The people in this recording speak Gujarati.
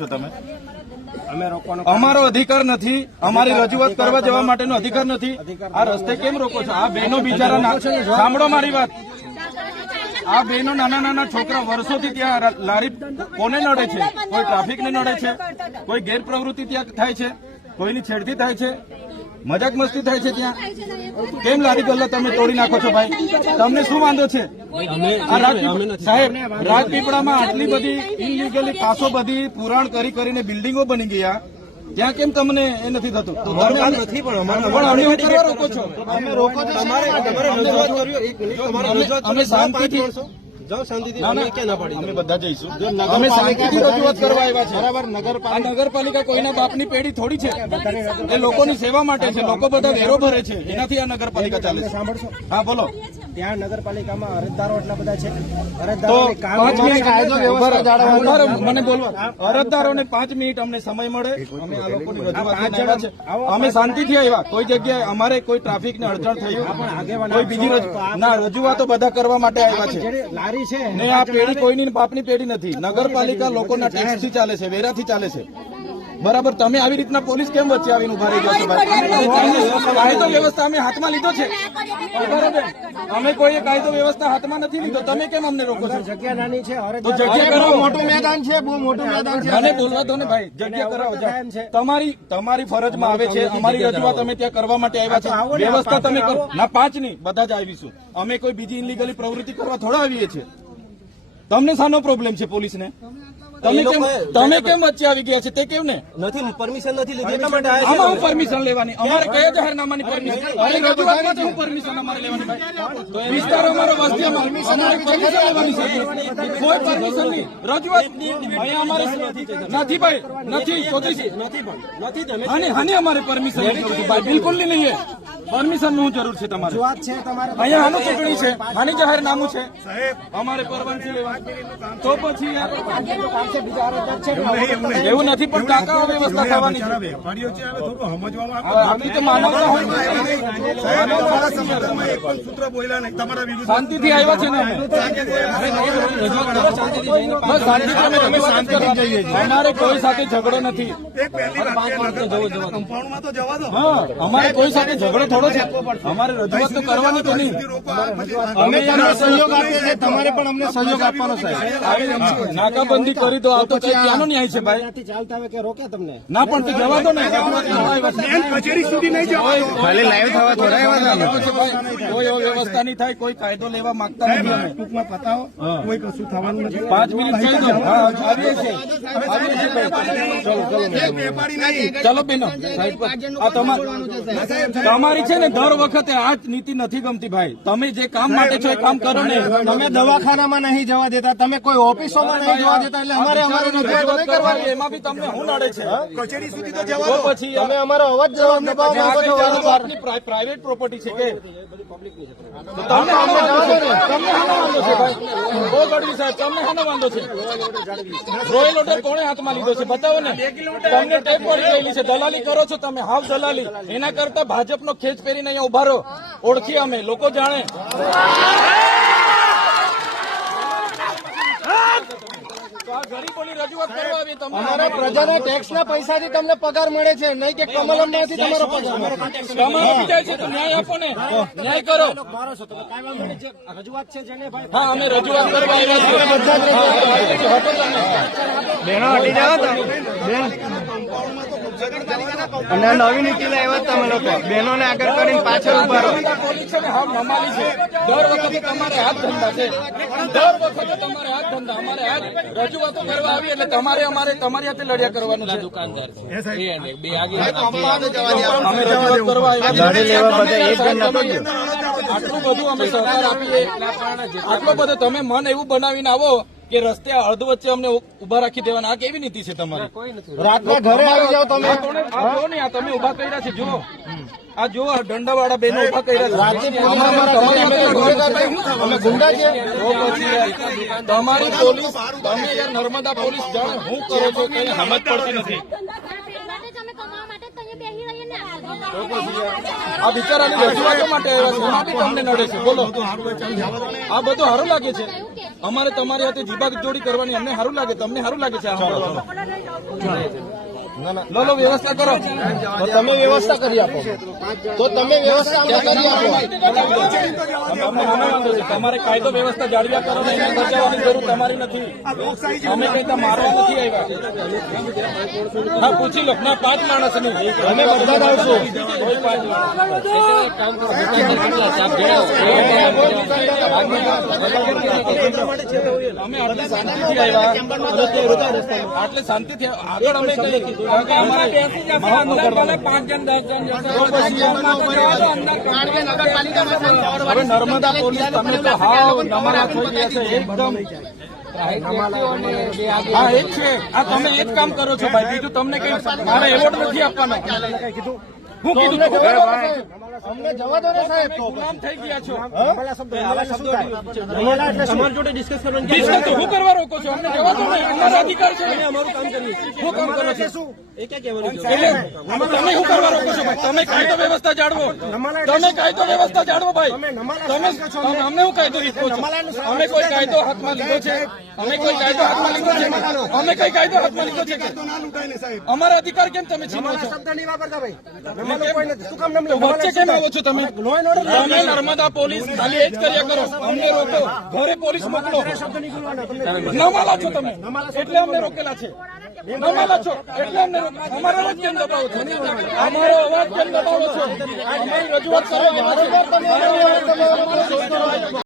છો તમે? અમારો અધિકાર નથી, અમારી રજૂઆત કરવા જવા માટેનો અધિકાર નથી. આ રસ્તે કેમ રોકો છો? આ બહેનો બિચારા, સાંભળો મારી વાત. આ બહેનો નાના નાના છોકરા વર્ષોથી ત્યાં લારી કોને નડે છે? કોઈ ટ્રાફિકને નડે છે, કોઈ ગેરપ્રવૃત્તિ ત્યાં થાય છે, કોઈની છેડતી થાય છે, મજાક મસ્તી થાય છે. ત્યાં કેમ લારી ગલ્લા તમે તોડી નાખો છો ભાઈ? તમને શું વાંધો છે? સાહેબ, રાજપીપળામાં આટલી બધી ઇનલીગલી પાસો બધી પુરાણ કરીને બિલ્ડિંગો બની ગયા, ત્યાં કેમ તમને એ નથી થતું? અમે શાંતિથી અમે બધા જઈશું. અમે શાંતિથી રજૂઆત કરવા આવ્યા છે. બરાબર. નગરપાલિકા કોઈના બાપની પેઢી થોડી છે. એ લોકોની સેવા માટે છે. લોકો બધા વેરો ભરે છે, એનાથી આ નગરપાલિકા ચાલે છે. સાંભળશો? હા, બોલો. ત્યાં નગરપાલિકામાં અરજદારો એટલા બધા છે. મને બોલવા અરજદારોને 5 મિનિટ અમને સમય મળે. અમે આ લોકોની રજૂઆત છે. અમે શાંતિથી આવ્યા. કોઈ જગ્યાએ અમારે કોઈ ટ્રાફિકને અડચણ થયું, કોઈ બીજી ના રજૂઆતો બધા કરવા માટે આવ્યા છે. ને આ પેઢી કોઈની બાપની પેઢી નથી. નગરપાલિકા લોકોના ટેક્સથી ચાલે છે, વેરાથી ચાલે છે. બરાબર. તમે આવી રીતના પોલીસ કેમ વચ્ચે આવીને ઉભા રહી જશો? કાયદો વ્યવસ્થા અમે હાથમાં લીધો છે. બરાબર. અમે કોઈ કાયદો વ્યવસ્થા હાથમાં નથી લીધો. તમે કેમ અમને રોકો છો? જગ્યા નાની છે, જગ્યા કરાવો. મોટું મેદાન છે, બહુ મોટું મેદાન છે. મને બોલવા દો ને ભાઈ. જગ્યા કરાવો. તમારી ફરજમાં આવે છે. અમારી રજૂઆત અમે ત્યાં કરવા માટે આવ્યા છે. વ્યવસ્થા તમે કરો. ના, 5 નહીં, બધા જ આવીશું. અમે કોઈ બીજી ઇનલીગલી પ્રવૃત્તિ કરવા થોડા આવીએ છીએ. તમને શાનો પ્રોબ્લેમ છે પોલીસને? તમે કેમ વચ્ચે આવી ગયા છે? તે કેમ ને નથી પરમિશન નથી લીધી. આમાં હું પરમિશન લેવાની? અમારે કયા જાહેરનામાની પરમિશન? રજૂઆતમાં હું પરમિશન અમારે લેવાની ભાઈ? વિસ્તાર અમારો વસ્તી પરમિશન લેવાની છે. કોઈ પરમિશન નહીં. રજૂઆત અહીંયા અમારે નથી ભાઈ, નથી હાની અમારે પરમિશન ભાઈ બિલકુલ નહીં. પરમિશન નું જરૂર છે તમારે. અહીંયા આનું ચૂંટણી છે, આની જાહેરનામું છે, અમારે પરવાનગી લેવાની. તો પછી એવું નથી, પણ કાકા વ્યવસ્થા થવાની છે. શાંતિથી આવ્યા છે ને અમારે કોઈ સાથે ઝઘડો નથી. હા, અમારે કોઈ સાથે ઝઘડો થોડો છે. અમારે રજૂઆત તો કરવાની તો નહીં. અમે સહયોગ આપીએ છીએ, તમારે પણ અમને સહયોગ આપવાનો છે. નાકાબંધી કરી દો. આ તો ક્યાંનો ન્યાય છે ભાઈ? ચાલતા આવે કે રોકે તમને? ના, પણ તે જવા દો ને. કચેરી સુધી નહીં જવા દો. ખાલી લાઈવ થવા થોડા કોઈ વ્યવસ્થા નહીં થાય. કોઈ કાયદો લેવા માંગતા નથી. અમે ટૂંકમાં પતાવો, કોઈ કશું થવાનું નથી. 5 મિનિટ કહી દો. આવીએ છીએ. ચલો બેનો, આ તમારી છે ને દર વખતે આ નીતિ નથી ગમતી ભાઈ. તમે જે કામ માટે છો એ કામ કરો ને. તમે દવાખાનામાં નહીં જવા દેતા, તમે કોઈ ઓફિસોમાં નહીં જવા દેતા, એટલે અમારે રજૂઆત કરવાની. એમાં બી તમને શું નડે છે? કચેરી સુધી તો જવા દો. પછી અમે અમારો અવાજ પ્રાઇવેટ પ્રોપર્ટી છે કે તમને હાનો વાંધો છે? તમને હાનો વાંધો છે ભાઈ? બહુ ગઢવી સાહેબ, તમને હાનો વાંધો છે? રોયલ ઓર્ડર કોણે હાથમાં લીધો છે? બતાવો ને. તમને ટેપ પડી ગયેલી છે. દલાલી કરો છો તમે, હાવ દલાલી. એના કરતા ભાજપનો ખેંચ પહેરીને અહીંયા ઉભા રહો. ઓળખી અમે, લોકો જાણે. ગરીબોની રજૂઆત કરવા આવી. અમારા પ્રજાના ટેક્સના પૈસાથી તમને પગાર મળે છે, નહીં કે કમલમમાંથી તમારો પગાર. તમારો જાય છે તો ન્યાય આપો ને. ન્યાય કરો. રજૂઆત છે જેને ભાઈ. હા, અમે રજૂઆત કરવા આવ્યા છીએ. બેનો હટી જાઓ તો અને નવી નીતિ લાવ્યા તમે લોકો. બહેનોને આગળ કરીને પાછળ ઉભા રહો. પોલીસ છે ને હા મમાલી છે. દર વખતે તમારે હાથ ધંધા છે. દર વખતે તમારે હાથ ધંધા. અમારે હાથ રજૂઆતો કરવા આવી એટલે તમારે અમારે તમારી હાથે લડ્યા કરવાનું છે. દુકાનદાર અમે રજૂઆત કરવા આવ્યા. આટલું બધું અમે સહકાર આપીએ. આટલો બધો તમે મન એવું બનાવીને આવો કે રસ્તે અડધ વચ્ચે અમને ઉભા રાખી દેવાના. આ કેવી નીતિ છે તમારી? રાતના ઘરે આવી જાઓ તમે. જો ને આ તમે ઉભા કર્યા છે. જુઓ આ જો દંડાવાળા બેનો ઉભા કર્યા છે. તમારી પોલીસ, તમે યાર નર્મદા પોલીસ જાણે શું કરો છો કઈ સમજ પડતી નથી. આ બિચારાની રજૂઆતો માટે આવ્યા છે. એમાં બી તમને નડે છે. બોલો, આ બધું સારું લાગે છે? અમારે તમારી હાથે જીબાજોડી કરવાની અમને સારું લાગે, તમને સારું લાગે છે આ સાંભળો? લો લો વ્યવસ્થા કરો. તો તમે વ્યવસ્થા કરી આપો, તો તમે વ્યવસ્થા અમને કરી આપો. અમને નાનો વાંધો છે. તમારે કાયદો વ્યવસ્થા જાળવ્યા કરો ને એને બચાવવાની જરૂર તમારી નથી. અમે કઈ તો મારવા નથી આવ્યા. હા પૂછી લો. ના 5 માણસ નહીં, અમે બધા જ આવશું. કોઈ 5 અમે આટલી શાંતિથી આવ્યા, આટલે શાંતિથી આગળ અમે કઈ કીધું કે અમારે મહત્વ કરવાનું. હવે નર્મદા પોલીસ તમે તો હાવ નમાલા થઈ ગયા છે એકદમ. હા એક છે. આ તમે એક કામ કરો છો ભાઈ, બીજું તમને કઈ મારે એવોર્ડ નથી આપવાનો. હું કીધું અમને જવા દો ને સાહેબ. ગુલામ થઈ ગયા છો. તમારી જોડે ડિસ્કસ કરવાનું ડિસ્કસ તો હું કરવા રોકો છો? અમને જવા દો ને, અમારો અધિકાર છે. અમારું કામ કરીએ. હું કામ કરો છો? તમે શું કરવા રોકો છો ભાઈ? તમે કાયદો વ્યવસ્થા જાળવો. તમે કાયદો વ્યવસ્થા જાળવો ભાઈ. તમે અમને શું કાયદો લીધો છો? અમે કોઈ કાયદો હાથમાં લીધો છે? અમે કોઈ કાયદો હાથમાં લીધો છે? અમે કઈ કાયદો હાથમાં લીધો છે? અમારા અધિકાર કેમ તમે છીનો છો? વચ્ચે કેમ આવો છો તમે? તમે નર્મદા પોલીસ ખાલી એ જ કર્યા કરો. અમને રોકો, ઘરે પોલીસ મોકલો. નમાલા છો તમે એટલે અમને રોકેલા છે. નમાલા છો એટલે અમને અમારો અવાજ કેમ દબાવો છો? અમારો અવાજ કેમ દબાવો છો? અમારી રજૂઆત કરો.